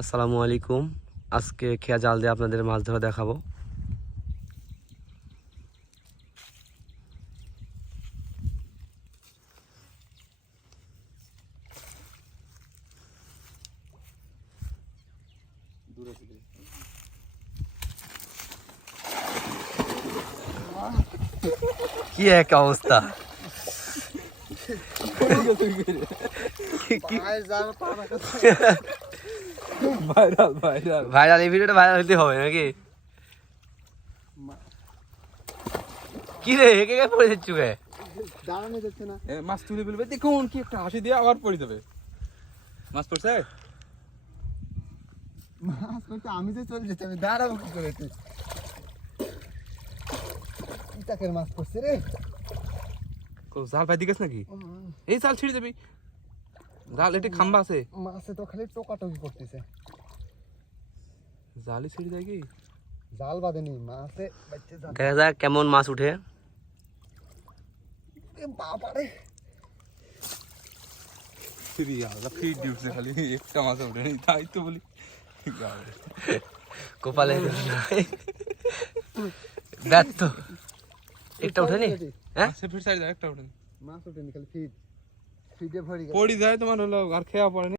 আসসালামু আলাইকুম। আজকে খেয়া জাল দিয়ে আপনাদের মাছ ধরা দেখাবো। কি এক অবস্থা! ভাইরাল, এই ভিডিওটা ভাইরাল হতে হবে নাকি? কি রে, একে পড়ে যাচ্ছ গে? দাঁড়ানো যাচ্ছে না। মাছ তুলে ফেলবে, দেখুন কি একটা হাসি দিয়ে আবার পড়ে যাবে। মাছ পড়ছে, মাছ করতে আমি যে চলে যাচ্ছি, আমি দাঁড়াবো কি করে? তুই টাকের মাছ করছে রে। জাল ভাই দিকেছ নাকি? এই জাল ছিঁড়ে যাবি। জাল এটি খাম্বা আছে, মাছে তো খালি টোকাটকি করতেছে। জালই ছিঁড়ে যায় কি? জাল বাঁধেনি, মাছে বাচ্চা জাল। দেখা যাক কেমন মাছ উঠে। বাবারে, ফিট দিচ্ছে খালি, একটা মাছ ওঠে নি, তাই তো বলি। কপালে ব্যর্থ। একটা উঠেনি? হ্যাঁ, ফিট সাইড একটা ওঠেনি, মাছ ওঠেনি, খালি ফিট ফিটে ভরে গেছে। পড়ি যায় তোমার হলো আর খেয়া পড়ে।